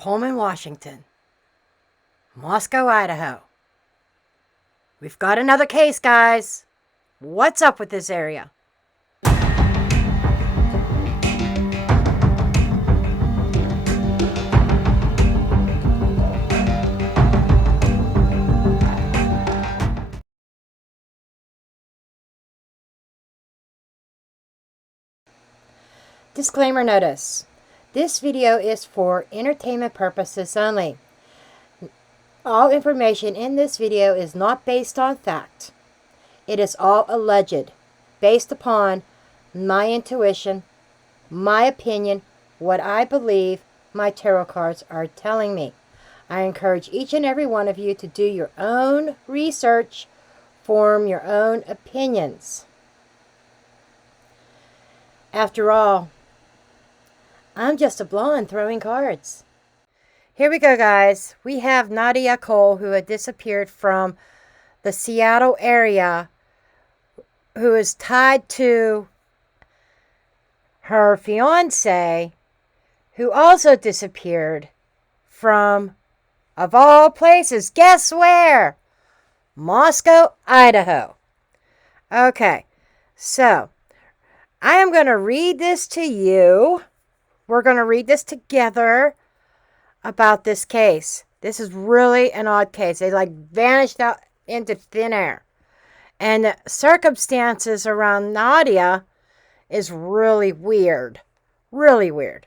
Pullman, Washington. Moscow, Idaho. We've got another case, guys. What's up with this area? Disclaimer notice. This video is for entertainment purposes only. All information in this video is not based on fact. It is all alleged, based upon my intuition, my opinion, what I believe my tarot cards are telling me. I encourage each and every one of you to do your own research, form your own opinions. After all, I'm just a blonde throwing cards. Here we go, guys. We have Nadia Cole, who had disappeared from the Seattle area, who is tied to her fiance, who also disappeared from, of all places, guess where? Moscow, Idaho. Okay, so I am going to read this to you. We're going to read this together about this case. This is really an odd case. They like vanished out into thin air. And the circumstances around Nadia is really weird. Really weird.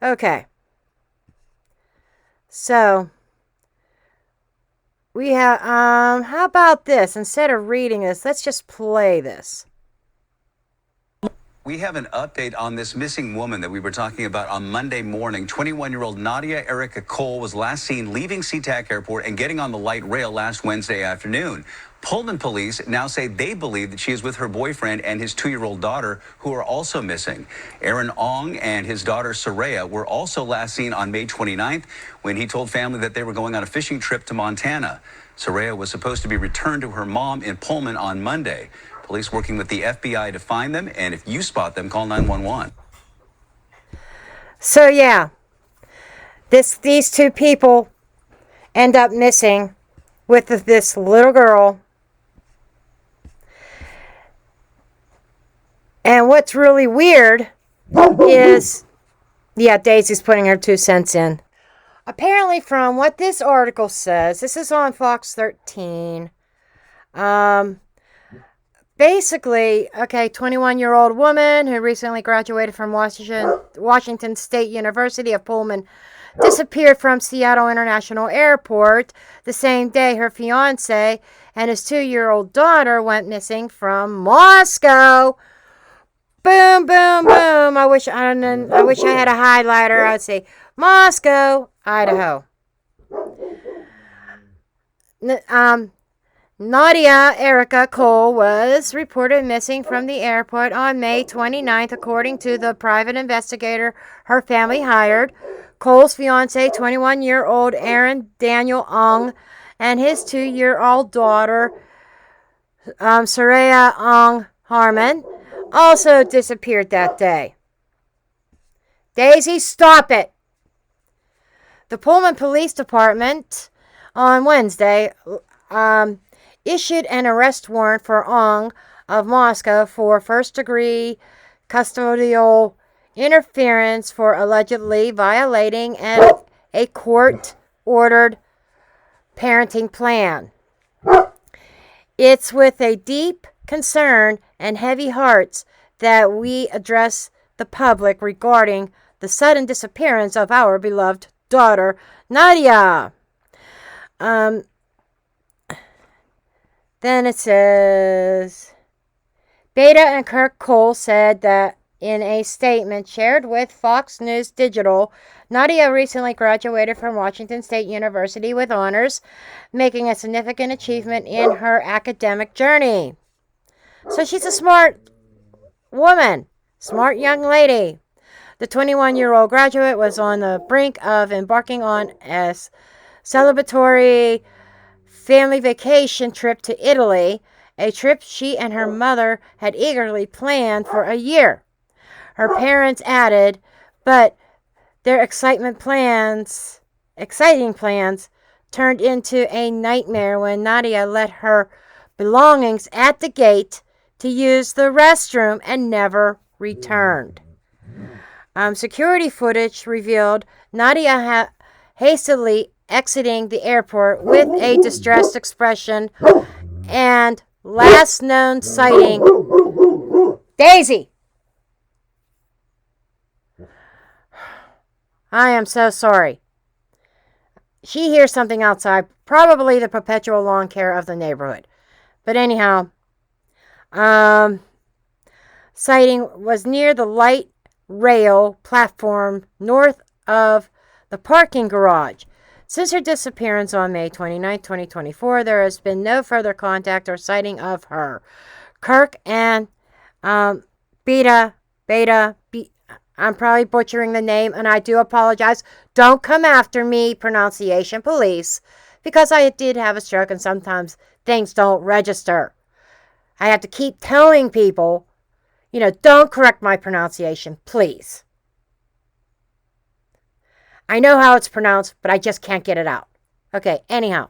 Okay. So we have, how about this? Instead of reading this, let's just play this. We have an update on this missing woman that we were talking about on Monday morning. 21-year-old Nadia Erica Cole was last seen leaving SeaTac Airport and getting on the light rail last Wednesday afternoon. Pullman police now say they believe that she is with her boyfriend and his 2-year-old daughter, who are also missing. Aaron Ong and his daughter Soraya were also last seen on May 29th when he told family that they were going on a fishing trip to Montana. Soraya was supposed to be returned to her mom in Pullman on Monday. Police working with the FBI to find them, and if you spot them, call 911. So yeah, these two people end up missing with this little girl. And what's really weird is, yeah, Daisy's putting her 2 cents in. Apparently, from what this article says, this is on Fox 13. Basically, okay, 21-year-old woman who recently graduated from Washington State University of Pullman disappeared from Seattle International Airport the same day her fiance and his 2-year-old daughter went missing from Moscow. Boom, boom, boom. I wish I had a highlighter. I'd say Moscow, Idaho. Nadia Erica Cole was reported missing from the airport on May 29th, according to the private investigator her family hired. Cole's fiance, 21-year-old Aaron Daniel Ong, and his 2-year-old daughter, Soraya Ong Harmon, also disappeared that day. Daisy, stop it! The Pullman Police Department on Wednesday issued an arrest warrant for Ong of Moscow for first-degree custodial interference for allegedly violating a court-ordered parenting plan. It's with a deep concern and heavy hearts that we address the public regarding the sudden disappearance of our beloved daughter, Nadia. Then it says, Beta and Kirk Cole said that in a statement shared with Fox News Digital, Nadia recently graduated from Washington State University with honors, making a significant achievement in her academic journey. So she's a smart woman, smart young lady. The 21-year-old graduate was on the brink of embarking on a celebratory family vacation trip to Italy, a trip she and her mother had eagerly planned for a year. Her parents added, but their excitement plans exciting plans turned into a nightmare when Nadia let her belongings at the gate to use the restroom and never returned. Security footage revealed Nadia hastily exiting the airport with a distressed expression and last known sighting. Daisy! I am so sorry. She hears something outside, probably the perpetual lawn care of the neighborhood. But anyhow, sighting was near the light rail platform north of the parking garage. Since her disappearance on May 29, 2024, there has been no further contact or sighting of her. Kirk and Beta, I'm probably butchering the name, and I do apologize. Don't come after me, pronunciation police, because I did have a stroke and sometimes things don't register. I have to keep telling people, don't correct my pronunciation, please. I know how it's pronounced, but I just can't get it out. Okay, anyhow,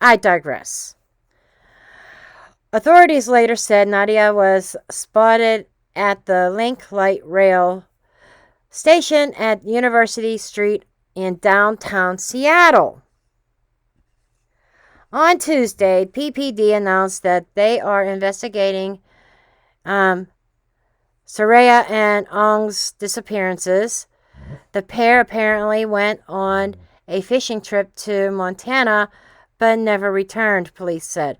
I digress. Authorities later said Nadia was spotted at the Link Light Rail station at University Street in downtown Seattle. On Tuesday, PPD announced that they are investigating Soraya and Ong's disappearances. The pair apparently went on a fishing trip to Montana but never returned, police said.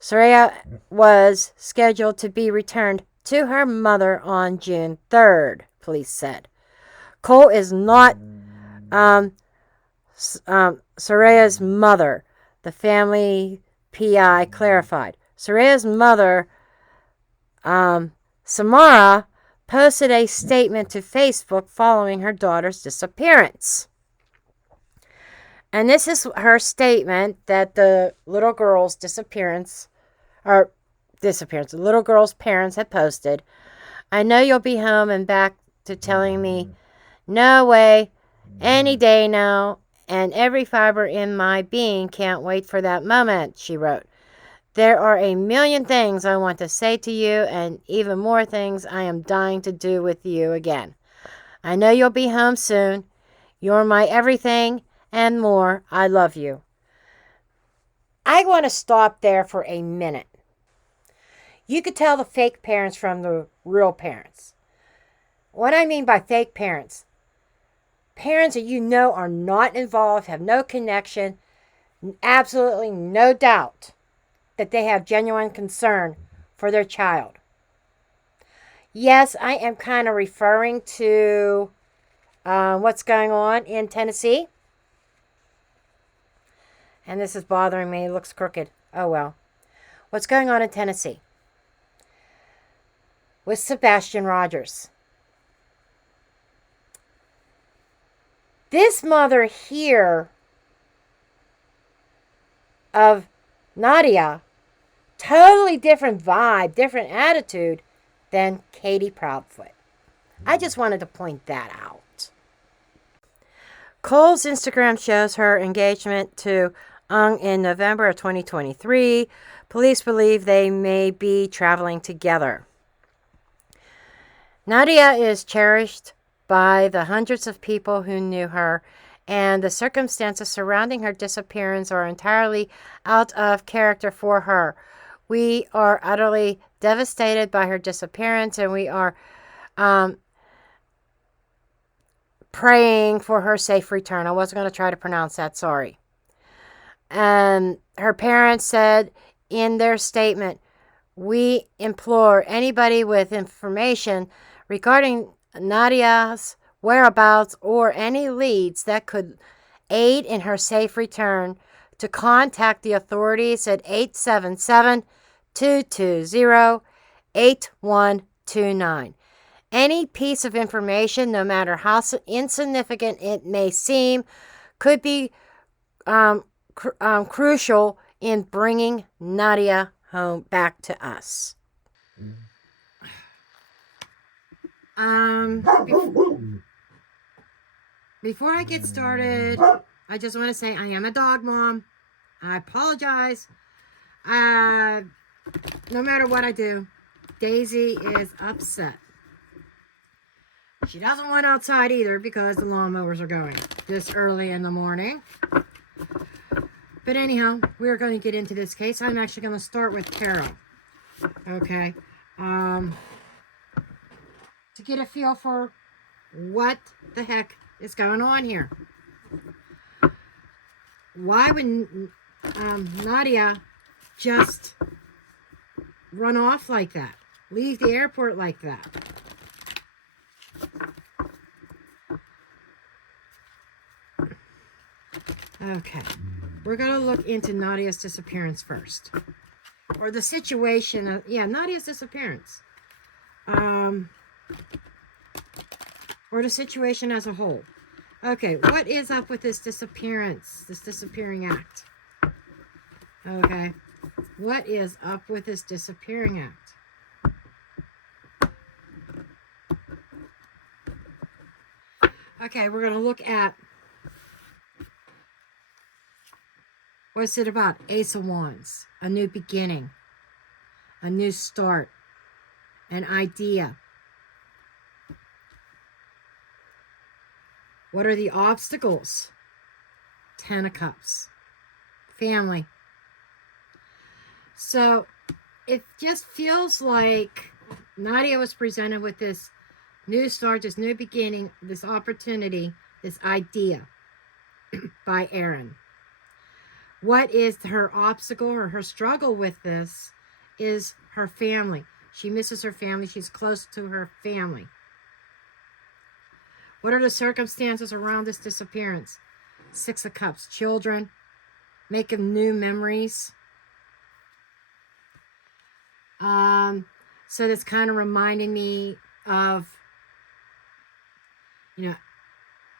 Soraya was scheduled to be returned to her mother on June 3rd, police said. Cole is not Soraya's mother, the family PI clarified. Soraya's mother, Samara, posted a statement to Facebook following her daughter's disappearance. And this is her statement that the little girl's the little girl's parents had posted. I know you'll be home and back to telling me, no way, any day now, and every fiber in my being can't wait for that moment, she wrote. There are a million things I want to say to you, and even more things I am dying to do with you again. I know you'll be home soon. You're my everything and more. I love you. I want to stop there for a minute. You could tell the fake parents from the real parents. What I mean by fake parents, parents that you know are not involved, have no connection, absolutely no doubt that they have genuine concern for their child. Yes, I am kind of referring to what's going on in Tennessee. And this is bothering me. It looks crooked. Oh, well. What's going on in Tennessee with Sebastian Rogers? This mother here of Nadia, totally different vibe, different attitude than Katie Proudfoot. I just wanted to point that out. Cole's Instagram shows her engagement to Ong in November of 2023. Police believe they may be traveling together. Nadia is cherished by the hundreds of people who knew her, and the circumstances surrounding her disappearance are entirely out of character for her. We are utterly devastated by her disappearance, and we are praying for her safe return. I wasn't going to try to pronounce that, sorry. Her parents said in their statement, we implore anybody with information regarding Nadia's whereabouts or any leads that could aid in her safe return to contact the authorities at 877-220-8129. Any piece of information, no matter how insignificant it may seem, could be crucial in bringing Nadia home back to us. Before I get started, I just want to say I am a dog mom. I apologize. No matter what I do, Daisy is upset. She doesn't want outside either because the lawnmowers are going this early in the morning. But anyhow, we're going to get into this case. I'm actually going to start with Carol. Okay. To get a feel for what the heck is going on here. Why would Nadia just run off like that? Leave the airport like that? Okay. We're going to look into Nadia's disappearance first. Or the situation of, yeah, Nadia's disappearance. Or the situation as a whole. Okay, what is up with this disappearance, this disappearing act? Okay, what is up with this disappearing act? Okay, we're going to look at, what's it about? Ace of Wands, a new beginning, a new start, an idea. What are the obstacles? Ten of Cups. Family. So, it just feels like Nadia was presented with this new start, this new beginning, this opportunity, this idea by Aaron. What is her obstacle or her struggle with this is her family. She misses her family. She's close to her family. What are the circumstances around this disappearance? Six of Cups. Children. Making new memories. So that's kind of reminding me of, you know,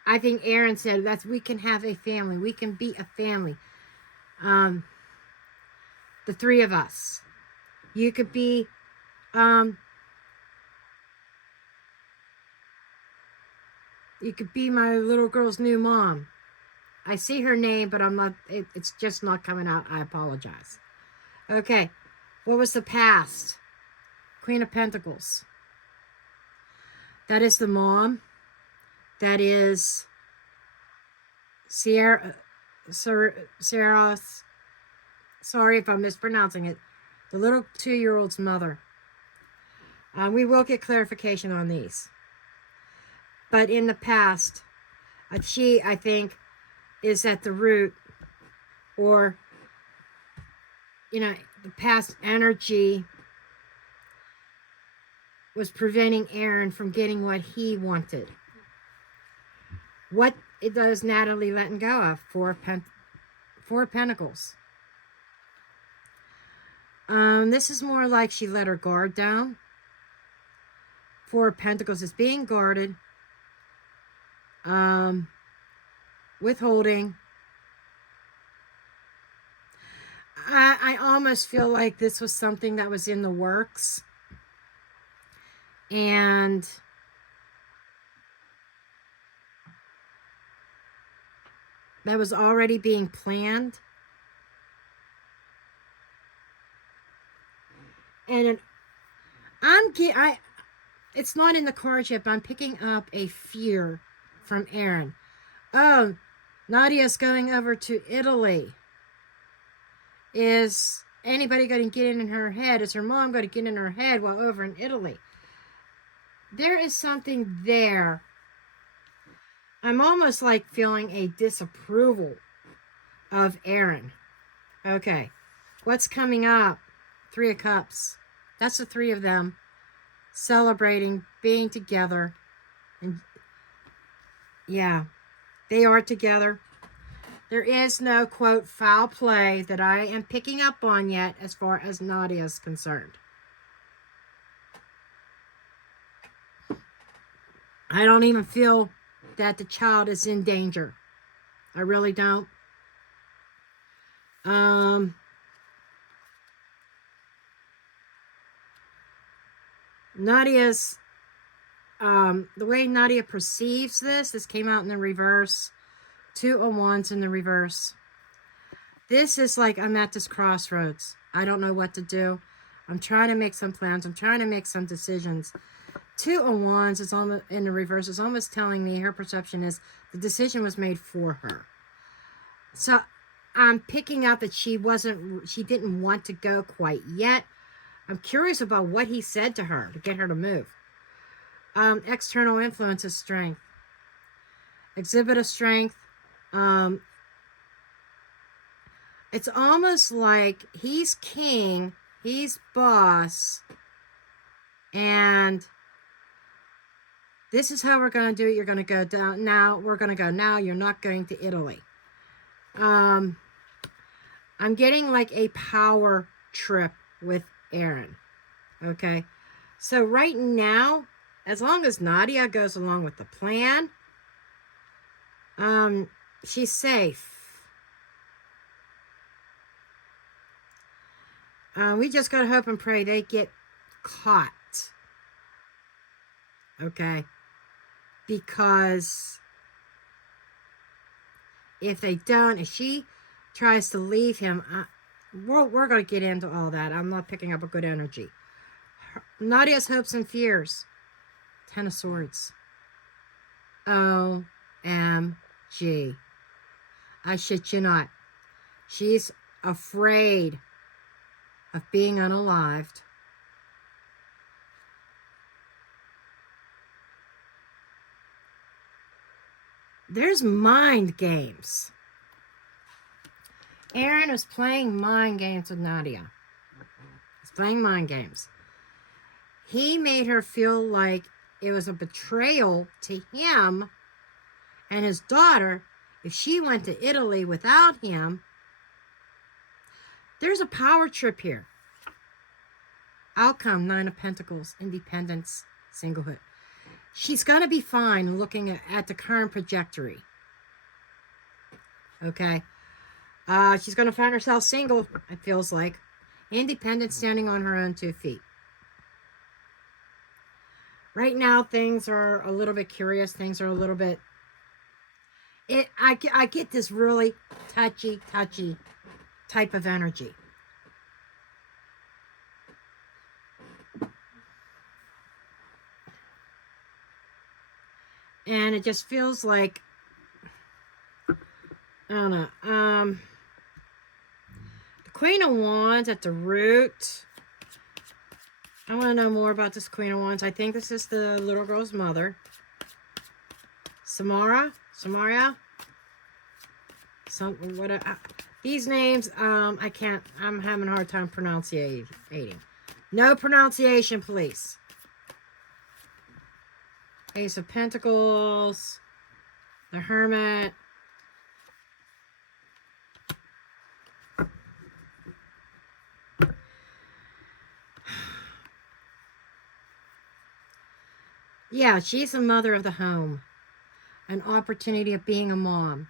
I think Aaron said that we can have a family. We can be a family. The three of us. You could be, you could be my little girl's new mom. I see her name, but I'm not, it's just not coming out. I apologize. Okay. What was the past? Queen of Pentacles. That is the mom. That is Sierra, sorry if I'm mispronouncing it, the little 2-year-old's mother. We will get clarification on these. But in the past, she, I think, is at the root, or, you know, the past energy was preventing Aaron from getting what he wanted. What does Natalie letting go of? Four of Pentacles. This is more like she let her guard down. Four of Pentacles is being guarded. Withholding. I almost feel like this was something that was in the works. And that was already being planned. And it's not in the cards yet, but I'm picking up a fear from Aaron. Oh, Nadia's going over to Italy. Is anybody going to get in her head? Is her mom going to get in her head while over in Italy? There is something there. I'm almost like feeling a disapproval of Aaron. Okay. What's coming up? Three of Cups. That's the three of them. Celebrating, being together. And yeah, they are together. There is no, quote, foul play that I am picking up on yet as far as Nadia is concerned. I don't even feel that the child is in danger. I really don't. Nadia's the way Nadia perceives this came out in the reverse. 2 of Wands in the reverse. This is like, I'm at this crossroads. I don't know what to do. I'm trying to make some plans. I'm trying to make some decisions. 2 of Wands is almost in the reverse. Is almost telling me her perception is the decision was made for her. So I'm picking up that she didn't want to go quite yet. I'm curious about what he said to her to get her to move. External influence is strength. Exhibit of strength. It's almost like he's king, he's boss, and this is how we're going to do it. You're going to go down now. We're going to go now. You're not going to Italy. I'm getting like a power trip with Aaron. Okay. So right now, as long as Nadia goes along with the plan, she's safe. We just got to hope and pray they get caught. Okay. Because if they don't, if she tries to leave him, we're going to get into all that. I'm not picking up a good energy. Nadia's hopes and fears. 10 of Swords. OMG. I shit you not. She's afraid of being unalived. There's mind games. Aaron is playing mind games with Nadia. He's playing mind games. He made her feel like it was a betrayal to him and his daughter if she went to Italy without him. There's a power trip here. Outcome, 9 of Pentacles, independence, singlehood. She's going to be fine looking at the current trajectory. Okay. She's going to find herself single, it feels like. Independent, standing on her own 2 feet. Right now, things are a little bit curious. Things are a little bit... I get this really touchy type of energy. And it just feels like, I don't know, the Queen of Wands at the root. I want to know more about this Queen of Wands. I think this is the little girl's mother. Samaria? These names, I can't, I'm having a hard time pronouncing. No pronunciation, please. Ace of Pentacles, the Hermit. Yeah, she's the mother of the home. An opportunity of being a mom.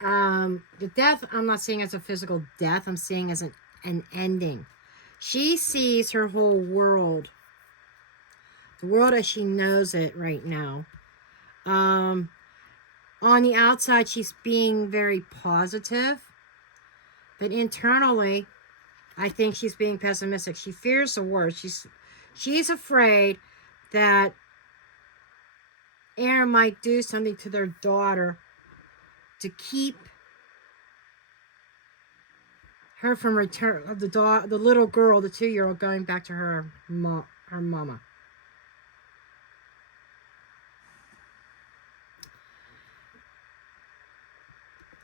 The death, I'm not seeing as a physical death. I'm seeing as an ending. She sees her whole world. The world as she knows it right now. On the outside, she's being very positive. But internally, I think she's being pessimistic. She fears the worst. She's afraid that Aaron might do something to their daughter to keep her from return of the little girl, the 2-year-old, going back to her mama.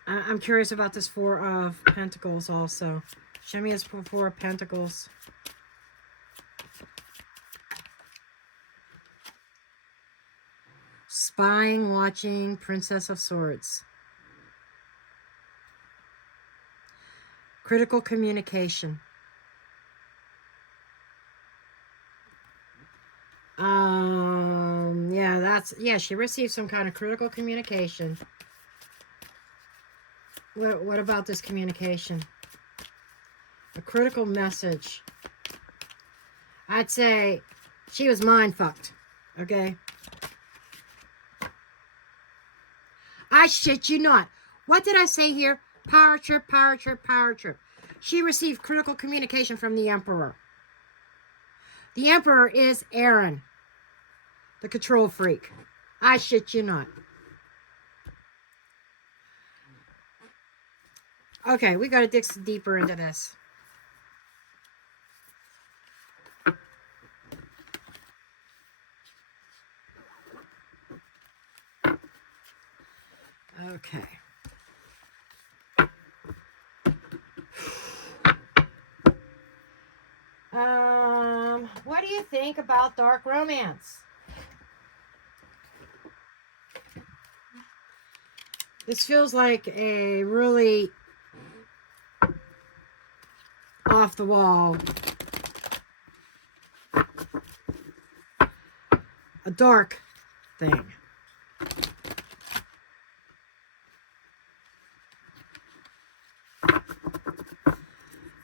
I'm curious about this 4 of Pentacles also. Show me this 4 of Pentacles. Spying, watching, Princess of Swords. Critical communication. Yeah, she received some kind of critical communication. What about this communication? A critical message. I'd say she was mind fucked. Okay? I shit you not. What did I say here? Power trip, power trip, power trip. She received critical communication from the Emperor. The Emperor is Aaron, the control freak. I shit you not. Okay, we gotta dig deeper into this. Okay. What do you think about dark romance? This feels like a really off the wall, a dark thing.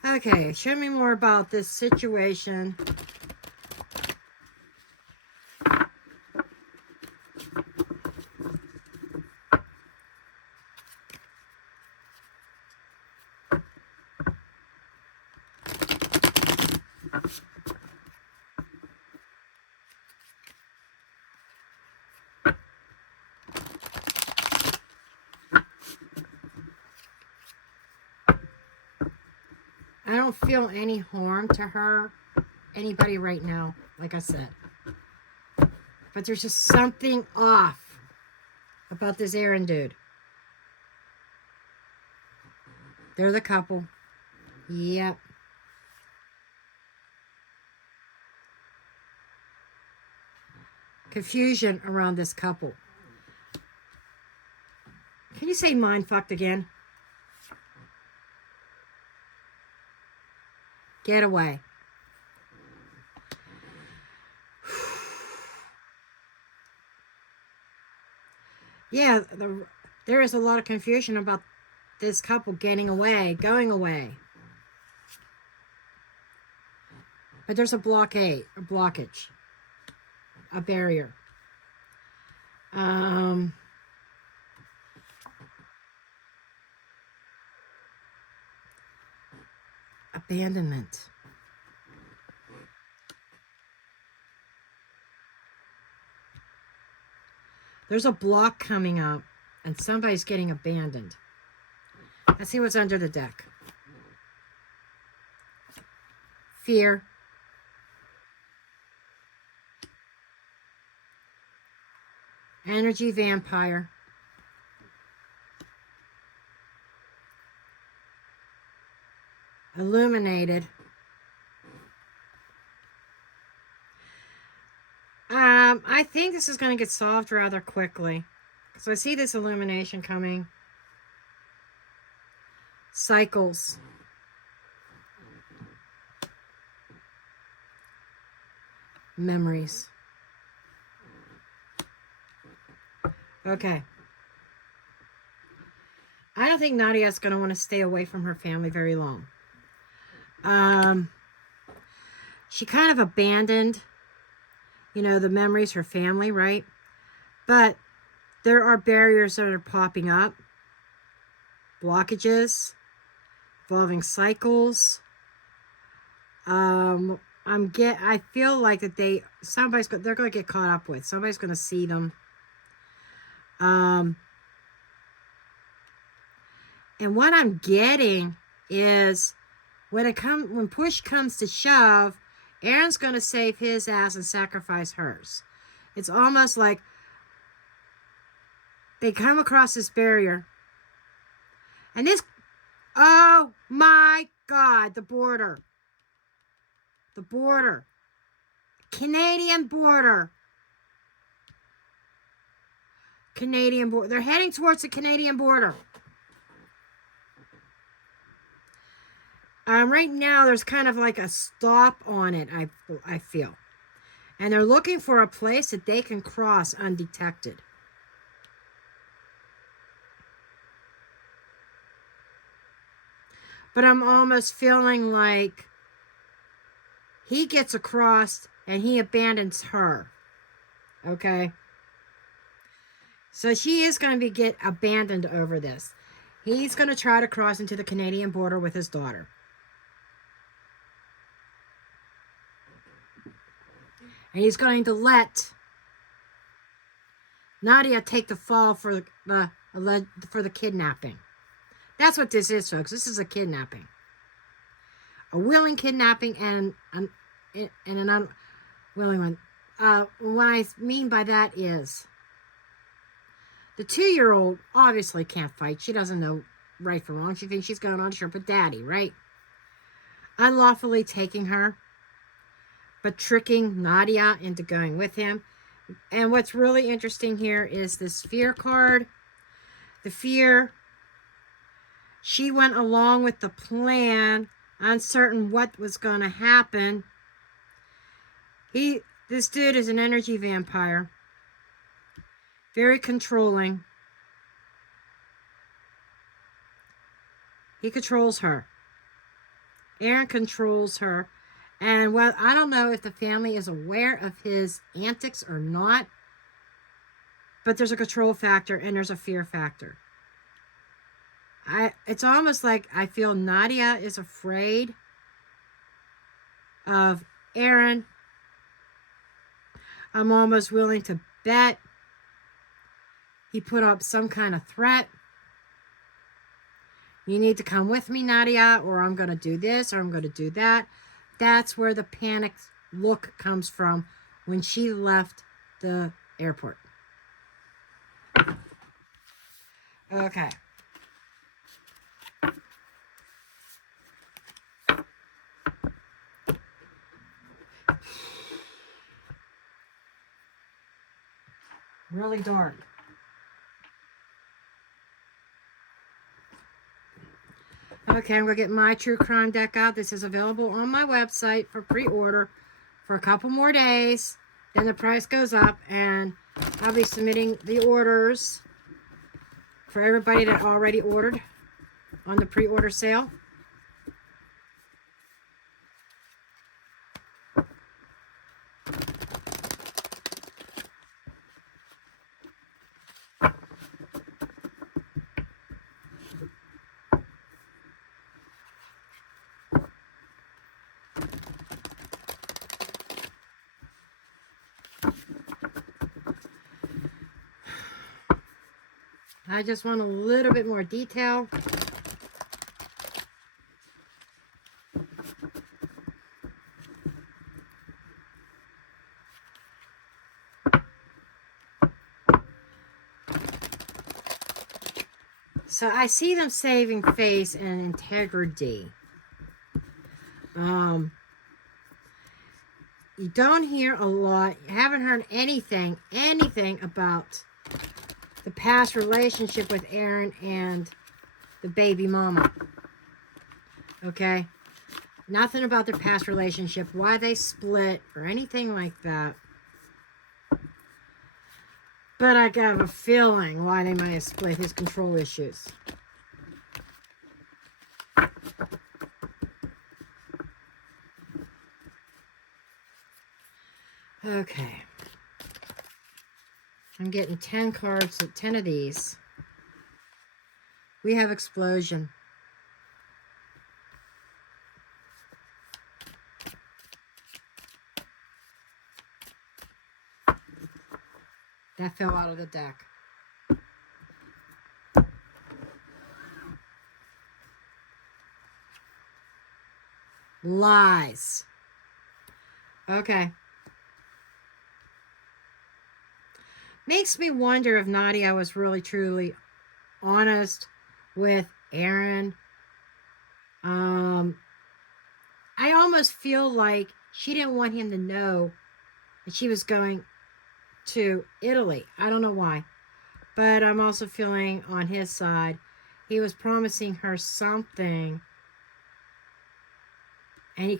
Okay, show me more about this situation. I don't feel any harm to her, anybody right now, like I said. But there's just something off about this Aaron dude. They're the couple. Yep. Confusion around this couple. Can you say mind fucked again? Get away. Yeah, there is a lot of confusion about this couple getting away, going away. But there's a blockage, a barrier. Abandonment. There's a block coming up and somebody's getting abandoned. Let's see what's under the deck. Fear. Energy vampire. Illuminated. I think this is going to get solved rather quickly. So I see this illumination coming. Cycles. Memories. Okay. I don't think Nadia's going to want to stay away from her family very long. She kind of abandoned, you know, the memories, her family, right? But there are barriers that are popping up. Blockages. Evolving cycles. I feel like that they're going to get caught up with. Somebody's going to see them. And what I'm getting is when push comes to shove, Aaron's going to save his ass and sacrifice hers. It's almost like they come across this barrier. And this, oh my God, the border. The border. Canadian border. Canadian border. They're heading towards the Canadian border. Right now, there's kind of like a stop on it, I feel. And they're looking for a place that they can cross undetected. But I'm almost feeling like he gets across and he abandons her. Okay? So she is going to get abandoned over this. He's going to try to cross into the Canadian border with his daughter. And he's going to let Nadia take the fall for the kidnapping. That's what this is, folks. This is a kidnapping. A willing kidnapping and an unwilling one. What I mean by that is the 2-year-old obviously can't fight. She doesn't know right from wrong. She thinks she's going on a trip with daddy, right? Unlawfully taking her, but tricking Nadia into going with him. And what's really interesting here is this fear card. The fear, she went along with the plan, uncertain what was going to happen. This dude is an energy vampire. Very controlling. He controls her. Aaron controls her. And well, I don't know if the family is aware of his antics or not, but there's a control factor and there's a fear factor. It's almost like I feel Nadia is afraid of Aaron. I'm almost willing to bet he put up some kind of threat. You need to come with me, Nadia, or I'm going to do this, or I'm going to do that. That's where the panic look comes from when she left the airport. Okay. Really dark. Okay, I'm going to get my True Crime deck out. This is available on my website for pre-order for a couple more days. Then the price goes up, and I'll be submitting the orders for everybody that already ordered on the pre-order sale. I just want a little bit more detail. So I see them saving face and integrity. You don't hear a lot. You haven't heard anything about the past relationship with Aaron and the baby mama. Okay? Nothing about their past relationship, why they split, or anything like that. But I got a feeling why they might have split, his control issues. Okay. I'm getting 10 cards, 10 of these. We have explosion. That fell out of the deck. Lies. Okay. Makes me wonder if Nadia was really truly honest with Aaron. I almost feel like she didn't want him to know that she was going to Italy. I don't know why. But I'm also feeling on his side, he was promising her something. And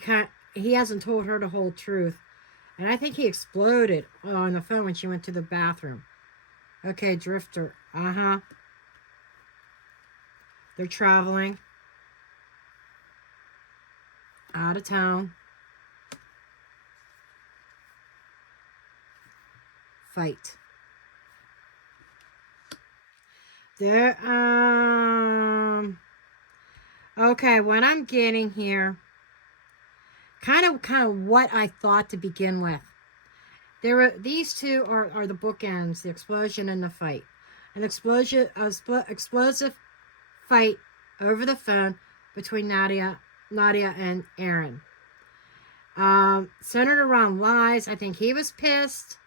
he hasn't told her the whole truth. And I think he exploded on the phone when she went to the bathroom. Okay, Drifter. Uh-huh. They're traveling out of town. fight. There, okay, what I'm getting here, kind of what I thought to begin with. These two are the bookends, the explosion and the fight. An explosive fight over the phone between Nadia and Aaron. Centered around lies. I think he was pissed.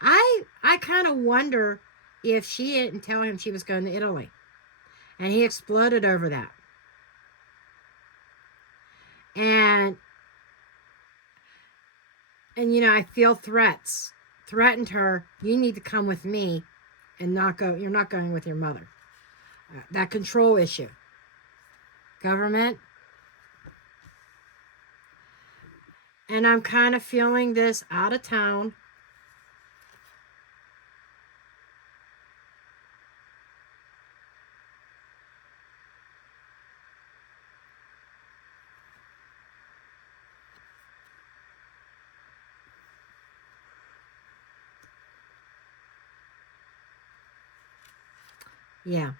I kind of wonder if she didn't tell him she was going to Italy. And he exploded over that. And you know, I feel threats. Threatened her, you need to come with me and not go, you're not going with your mother. That control issue. Government. And I'm kind of feeling this out of town. Yeah.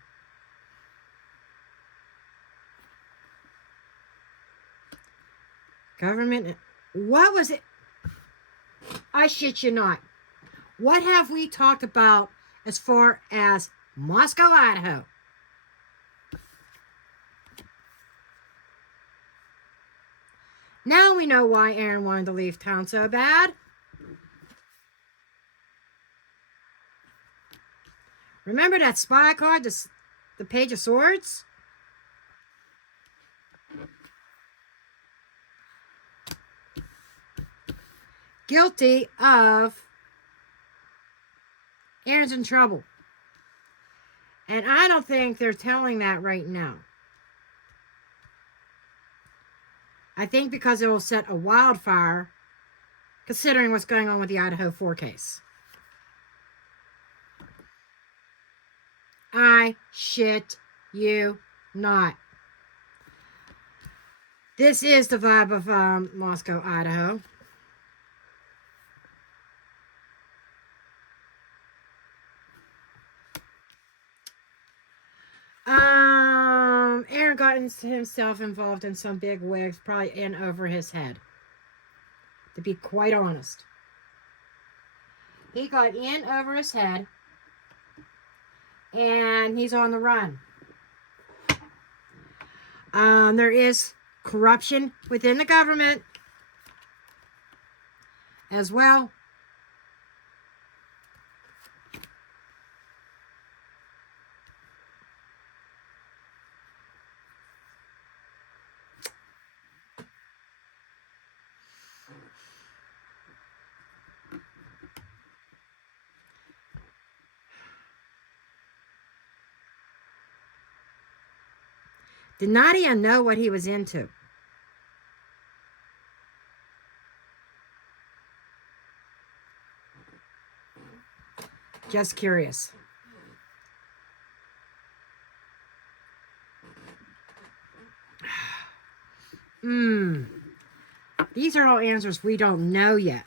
Government. What was it? I shit you not. What have we talked about as far as Moscow, Idaho? Now we know why Aaron wanted to leave town so bad. Remember that spy card, the Page of Swords? Guilty of Aaron's in trouble. And I don't think they're telling that right now. I think because it will set a wildfire, considering what's going on with the Idaho 4 case. I shit you not. This is the vibe of Moscow, Idaho. Aaron got himself involved in some big wigs, probably in over his head. To be quite honest. He got in over his head. And he's on the run. There is corruption within the government as well. Did Nadia know what he was into? Just curious. These are all answers we don't know yet.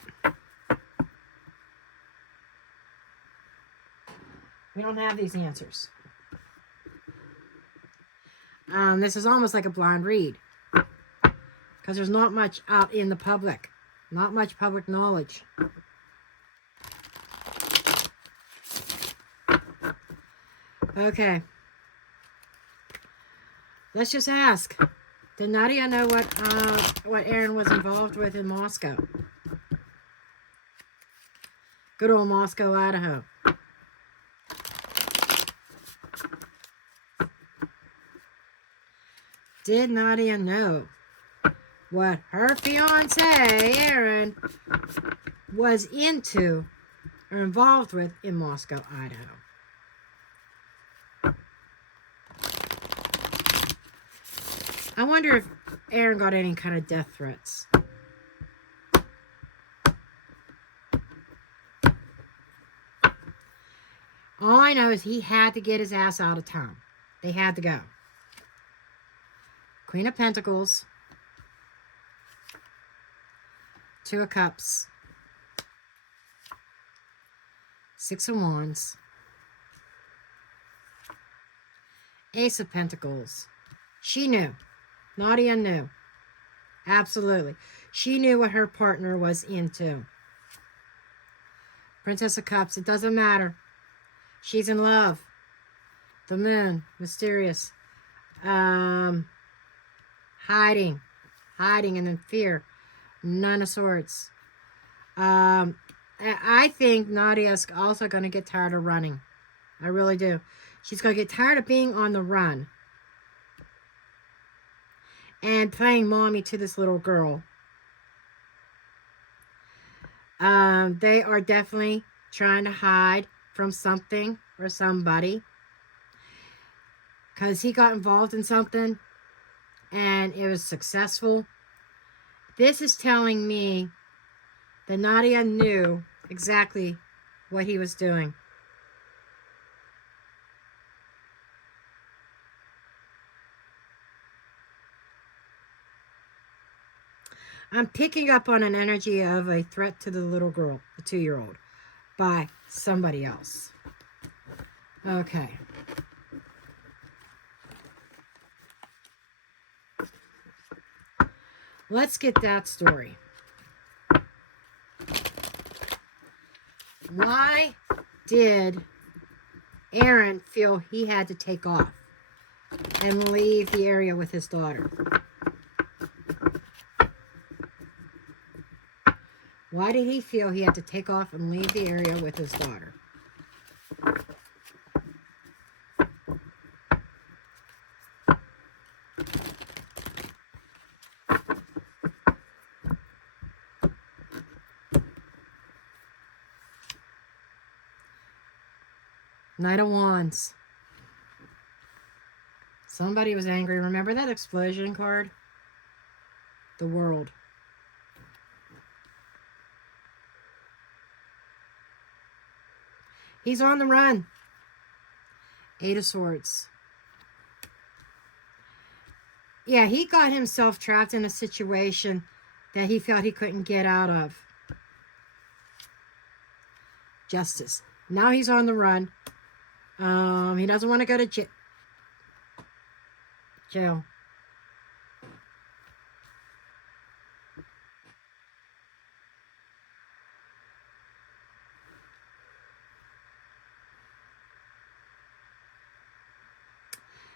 We don't have these answers. This is almost like a blind read. Because there's not much out in the public. Not much public knowledge. Okay. Let's just ask. Did Nadia know what Aaron was involved with in Moscow? Good old Moscow, Idaho. Did Nadia know what her fiance, Aaron, was into or involved with in Moscow, Idaho? I wonder if Aaron got any kind of death threats. All I know is he had to get his ass out of town. They had to go. Queen of Pentacles. Two of Cups. Six of Wands. Ace of Pentacles. She knew. Nadia knew. Absolutely. She knew what her partner was into. Princess of Cups. It doesn't matter. She's in love. The Moon. Mysterious. Hiding. Hiding and in fear. Nine of Swords. I think Nadia's also going to get tired of running. I really do. She's going to get tired of being on the run. And playing mommy to this little girl. They are definitely trying to hide from something or somebody. Because he got involved in something. And it was successful. This is telling me that Nadia knew exactly what he was doing. I'm picking up on an energy of a threat to the little girl, the 2-year-old, by somebody else. Okay. Let's get that story. Why did Aaron feel he had to take off and leave the area with his daughter? Why did he feel he had to take off and leave the area with his daughter? Knight of Wands. Somebody was angry. Remember that explosion card? The World. He's on the run. Eight of Swords. Yeah, he got himself trapped in a situation that he felt he couldn't get out of. Justice. Now he's on the run. He doesn't want to go to jail.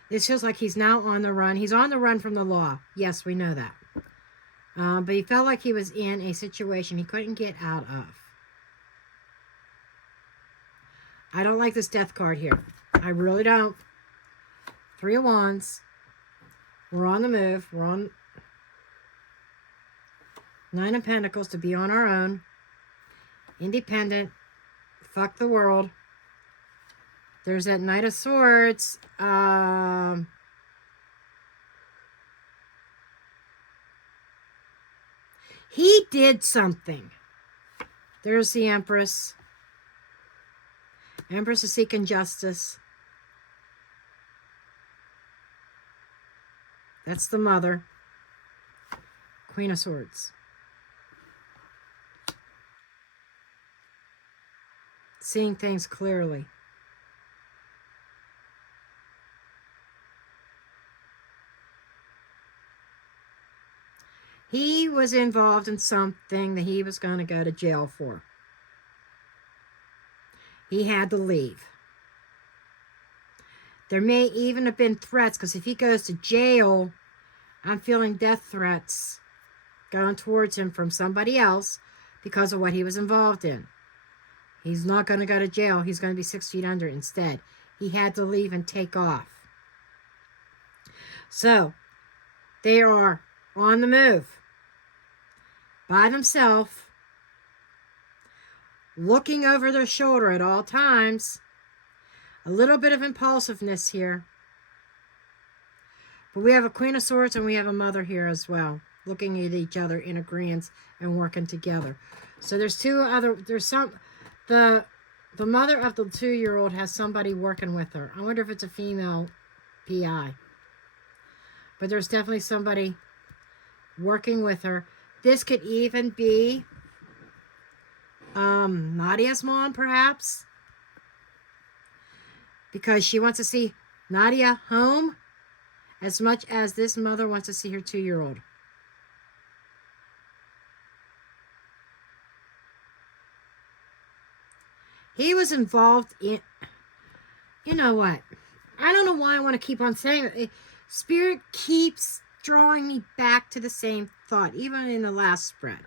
This feels like he's now on the run. He's on the run from the law. Yes, we know that. But he felt like he was in a situation he couldn't get out of. I don't like this death card here. I really don't. Three of Wands. We're on the move. We're on Nine of Pentacles to be on our own. Independent. Fuck the world. There's that Knight of Swords. He did something. There's the Empress. Empress is seeking justice. That's the Mother. Queen of Swords. Seeing things clearly. He was involved in something that he was going to go to jail for. He had to leave. There may even have been threats, because if he goes to jail, I'm feeling death threats going towards him from somebody else because of what he was involved in. He's not going to go to jail. He's going to be 6 feet under instead. He had to leave and take off. So, they are on the move. By themselves. Looking over their shoulder at all times. A little bit of impulsiveness here. But we have a Queen of Swords and we have a Mother here as well. Looking at each other in agreement and working together. So there's the mother of the 2-year-old has somebody working with her. I wonder if it's a female PI. But there's definitely somebody working with her. This could even be Nadia's mom, perhaps. because she wants to see Nadia home as much as this mother wants to see her 2-year-old. He was involved in, you know what? I don't know why I want to keep on saying it. Spirit keeps drawing me back to the same thought, even in the last spread.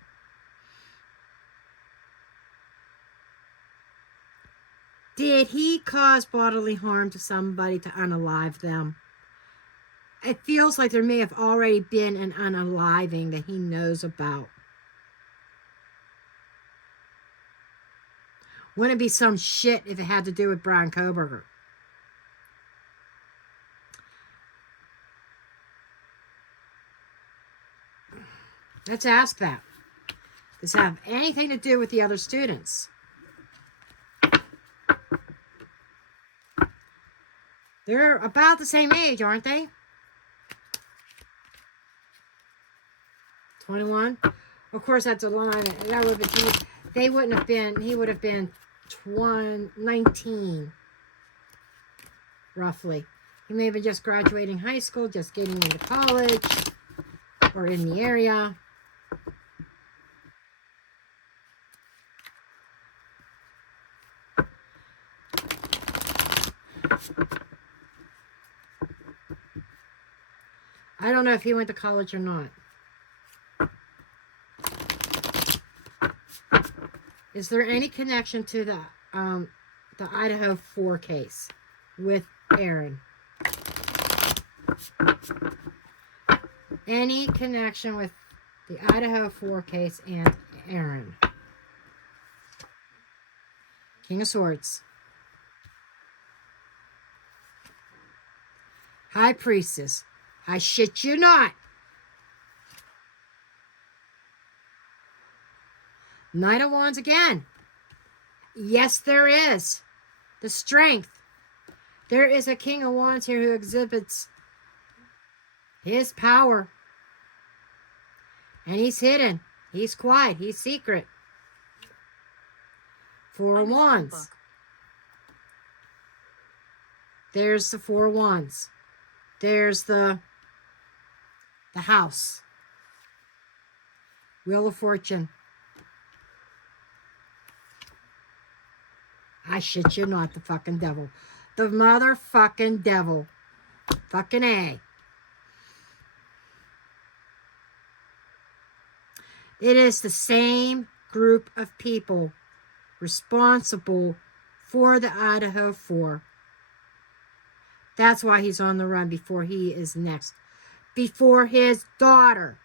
Did he cause bodily harm to somebody to unalive them? It feels like there may have already been an unaliving that he knows about. Wouldn't it be some shit if it had to do with Brian Koberger? Let's ask that. Does it have anything to do with the other students? They're about the same age, aren't they? 21? Of course, that's a line. That would have been, they wouldn't have been, he would have been 19, roughly. He may have been just graduating high school, just getting into college, or in the area. I don't know if he went to college or not. Is there any connection to the Idaho 4 case with Aaron? Any connection with the Idaho 4 case and Aaron? King of Swords. High Priestess. I shit you not. Knight of Wands again. Yes, there is. The strength. There is a King of Wands here who exhibits his power. And he's hidden. He's quiet. He's secret. 4 of Wands. There's the 4 of Wands. There's the house. Wheel of Fortune. I shit you not, the fucking devil. The motherfucking devil. Fucking A. It is the same group of people responsible for the Idaho 4. That's why he's on the run before he is next. Before his daughter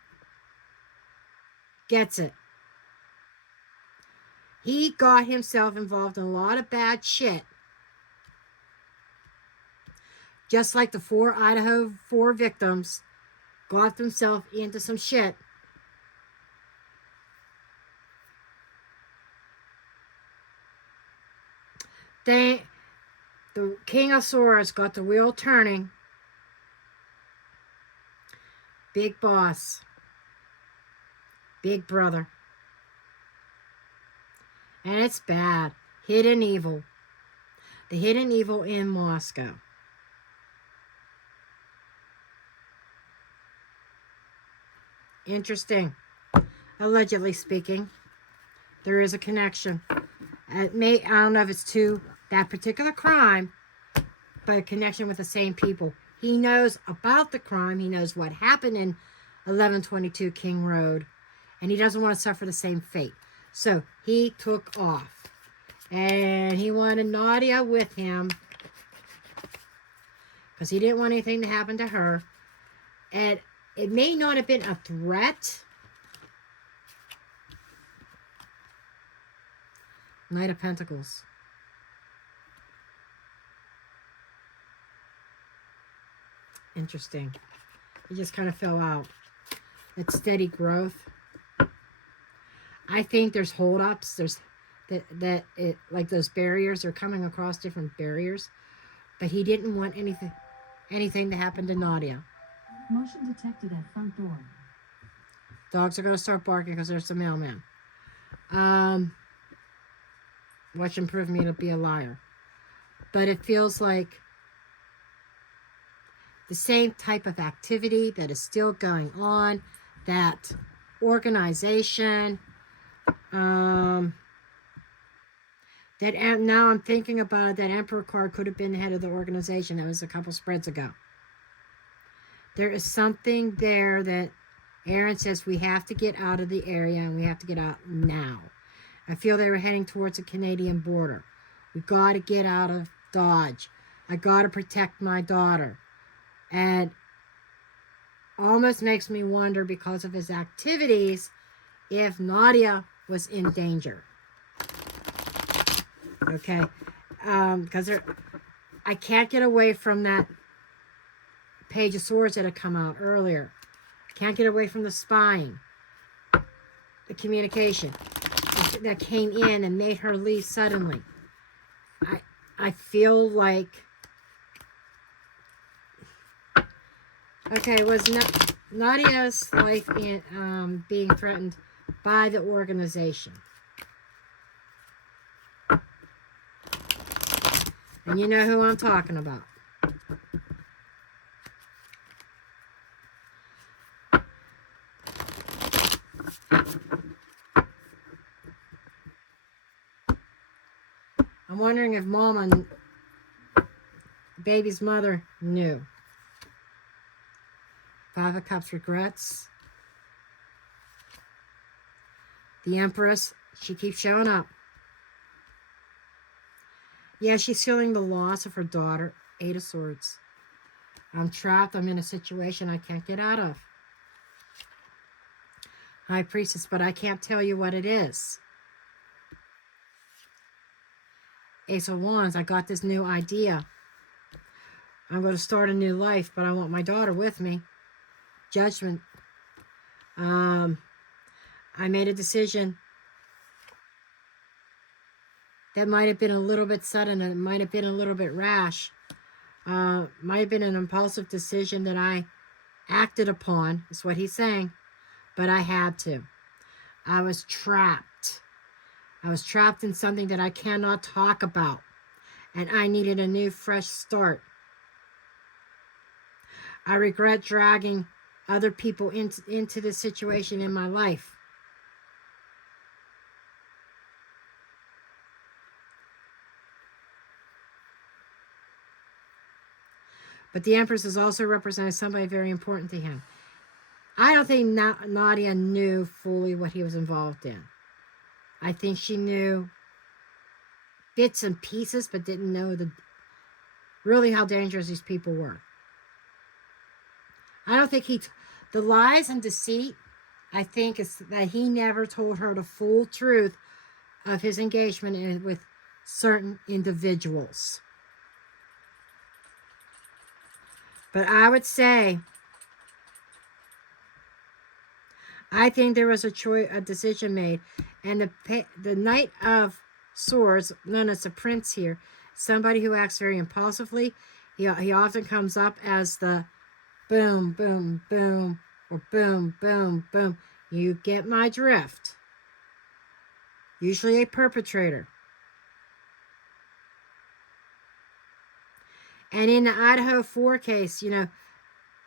gets it. He got himself involved in a lot of bad shit. Just like the 4 Idaho 4 victims got themselves into some shit. The King of Swords got the wheel turning. Big boss. Big brother. And it's bad. Hidden evil. The hidden evil in Moscow. Interesting. Allegedly speaking, there is a connection. I don't know if it's to that particular crime, but a connection with the same people. He knows about the crime. He knows what happened in 1122 King Road, and he doesn't want to suffer the same fate. So he took off, and he wanted Nadia with him because he didn't want anything to happen to her. And it may not have been a threat. Knight of Pentacles. Interesting. It just kind of fell out. It's steady growth. I think there's holdups. There's like those barriers are coming across different barriers. But he didn't want anything to happen to Nadia. Motion detected at front door. Dogs are going to start barking because there's the mailman. Watch him prove me to be a liar. but it feels like the same type of activity that is still going on, that organization, that now I'm thinking about it, that Emperor card could have been the head of the organization. That was a couple spreads ago. There is something there that Aaron says we have to get out of the area, and we have to get out now. I feel they were heading towards the Canadian border. We got to get out of Dodge. I got to protect my daughter. And almost makes me wonder, because of his activities, if Nadia was in danger. Okay, because I can't get away from that Page of Swords that had come out earlier. Can't get away from the spying, the communication that came in and made her leave suddenly. I feel like, okay, was Nadia's life being threatened by the organization? And you know who I'm talking about. I'm wondering if Mama, baby's mother, knew. Five of Cups regrets. The Empress, she keeps showing up. Yeah, she's feeling the loss of her daughter. Eight of Swords. I'm trapped. I'm in a situation I can't get out of. High Priestess, but I can't tell you what it is. Ace of Wands, I got this new idea. I'm going to start a new life, but I want my daughter with me. Judgment. I made a decision that might have been a little bit sudden, and it might have been a little bit rash. Might have been an impulsive decision that I acted upon, is what he's saying, but I had to. I was trapped. I was trapped in something that I cannot talk about, and I needed a new, fresh start. I regret dragging other people into this situation in my life. But the Empress is also representing somebody very important to him. I don't think Nadia knew fully what he was involved in. I think she knew bits and pieces, but didn't know really how dangerous these people were. I don't think the lies and deceit, I think, is that he never told her the full truth of his engagement with certain individuals. But I would say, I think there was a decision made, and the Knight of Swords, known as the Prince here, somebody who acts very impulsively. He often comes up as the boom, boom, boom, or boom, boom, boom. You get my drift. Usually a perpetrator. And in the Idaho 4 case, you know,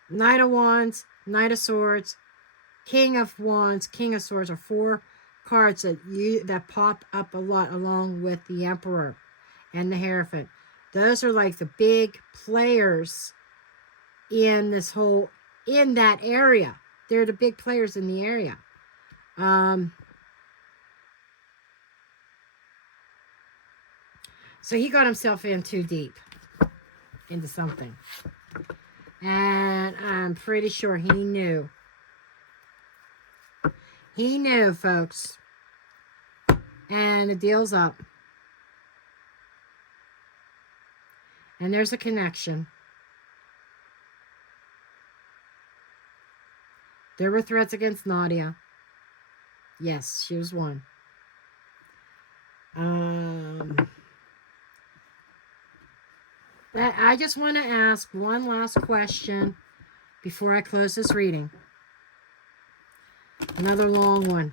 Knight of Wands, Knight of Swords, King of Wands, King of Swords are 4 cards that pop up a lot, along with the Emperor and the Hierophant. Those are like the big players in that area. They're the big players in the area. So he got himself in too deep into something. And I'm pretty sure he knew. He knew, folks. And the deal's up. And there's a connection. There were threats against Nadia. Yes, she was one. I just want to ask one last question before I close this reading. Another long one.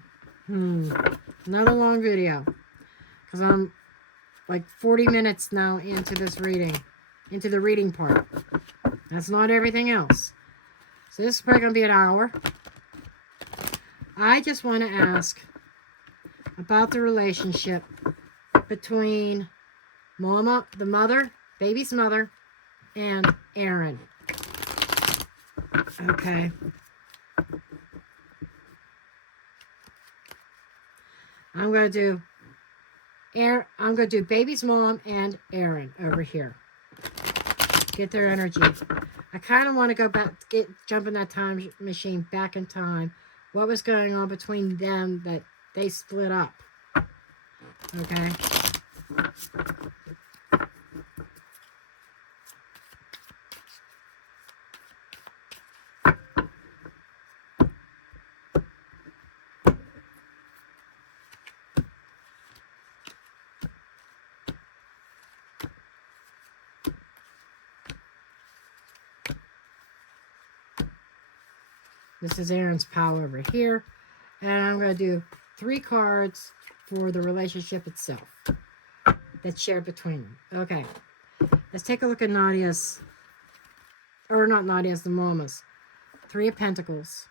Another long video. Because like 40 minutes now into this reading, into the reading part. That's not everything else. So this is probably going to be an hour. I just want to ask about the relationship between Mama, the mother, baby's mother, and Aaron. Okay. I'm going to do baby's mom and Aaron over here. Get their energy. I kind of want to go back, jump in that time machine back in time. What was going on between them that they split up? Okay. This is Aaron's pal over here. And I'm going to do 3 cards for the relationship itself that's shared between them. Okay. Let's take a look at Nadia's, or not Nadia's, the Mama's. 3 of Pentacles.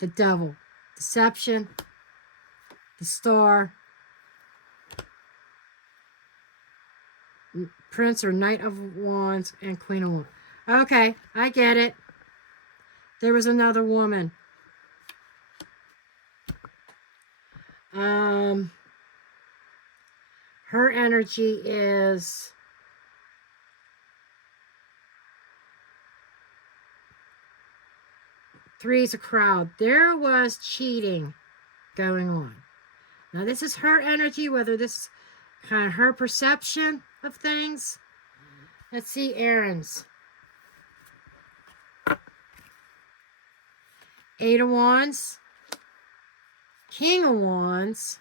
The Devil. Deception. The Star. Prince or Knight of Wands and Queen of Wands. Okay, I get it. There was another woman. Her energy is Three is a crowd. There was cheating going on. Now this is her energy, whether this is kind of her perception of things. Let's see Aaron's. 8 of Wands. King of Wands.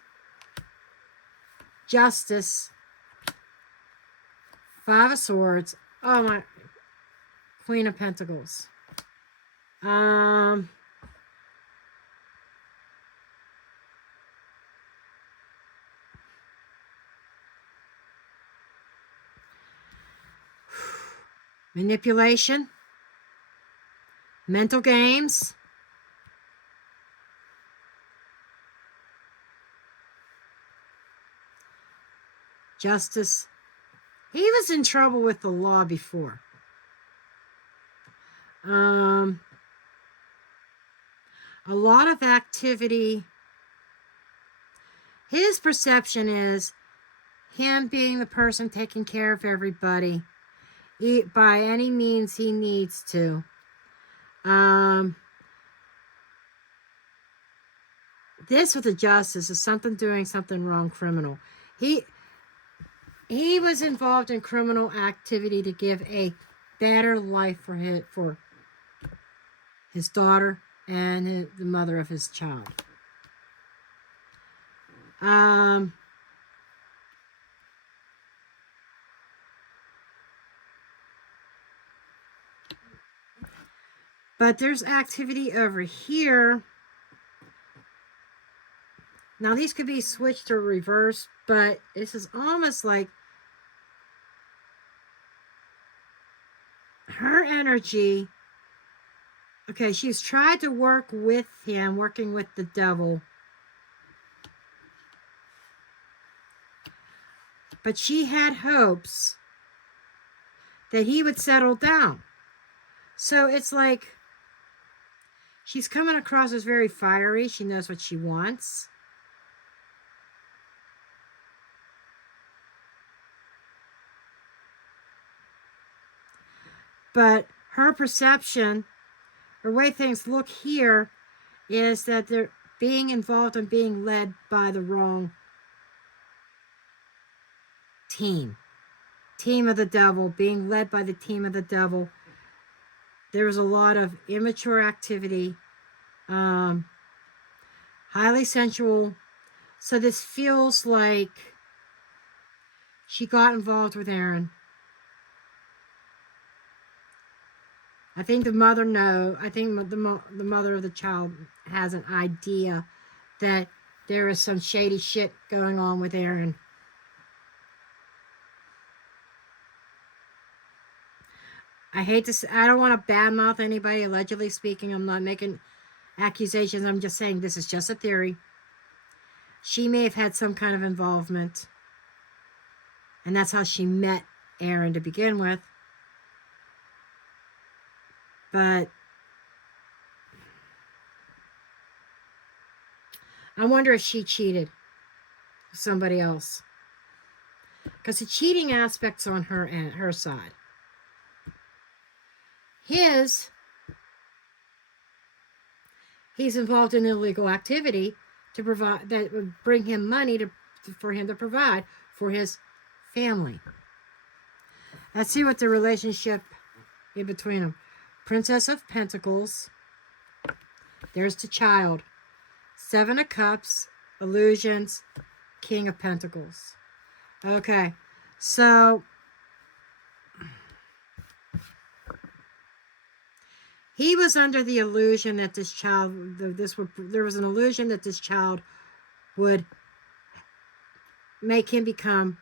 Justice. 5 of Swords. Oh my. Queen of Pentacles. Manipulation. Mental games. Justice. He was in trouble with the law before. A lot of activity. His perception is him being the person taking care of everybody by any means he needs to. This with the Justice is doing something wrong, criminal. He was involved in criminal activity to give a better life for his daughter and the mother of his child. But there's activity over here. Now these could be switched or reversed, but this is almost like her energy. Okay, she's tried to work with him, working with the devil. But she had hopes that he would settle down. So it's like she's coming across as very fiery. She knows what she wants. But her perception, or way things look here, is that they're being involved and being led by the wrong team. Team of the devil, being led by the team of the devil. There's a lot of immature activity, highly sensual. So this feels like she got involved with Aaron. I think the mother the mother of the child has an idea that there is some shady shit going on with Aaron. I hate to say, I don't want to badmouth anybody, allegedly speaking. I'm not making accusations. I'm just saying this is just a theory. She may have had some kind of involvement. And that's how she met Aaron to begin with. But I wonder if she cheated somebody else. Because the cheating aspect's on her side. He's involved in illegal activity to provide, that would bring him money for him to provide for his family. Let's see what the relationship in between them. Princess of Pentacles. There's the Child. Seven of Cups. Illusions. King of Pentacles. Okay, so he was under the illusion that this child, there was an illusion that this child would make him become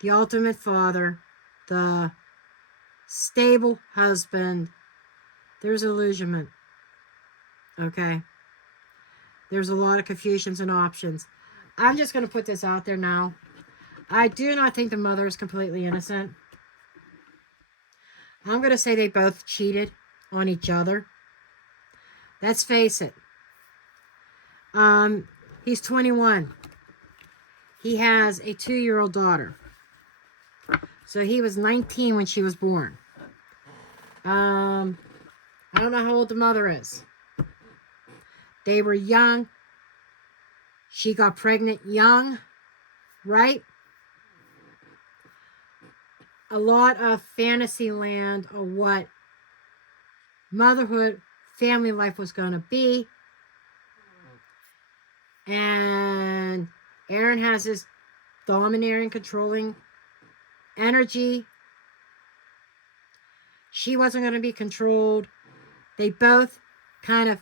the ultimate father, the stable husband. There's illusionment. Okay. There's a lot of confusions and options. I'm just going to put this out there now. I do not think the mother is completely innocent. I'm going to say they both cheated on each other. Let's face it. He's 21. He has a 2-year-old daughter. So he was 19 when she was born. I don't know how old the mother is. They were young. She got pregnant young, right? A lot of fantasy land of what motherhood, family life was going to be. And Aaron has this domineering, controlling energy. She wasn't going to be controlled. They both kind of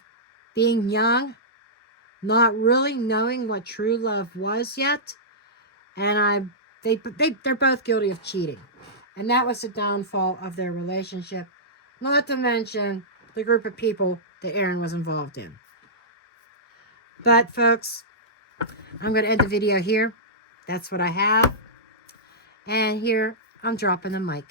being young, not really knowing what true love was yet. And they're both guilty of cheating. And that was the downfall of their relationship. Not to mention the group of people that Aaron was involved in. But, folks, I'm going to end the video here. That's what I have. And here, I'm dropping the mic.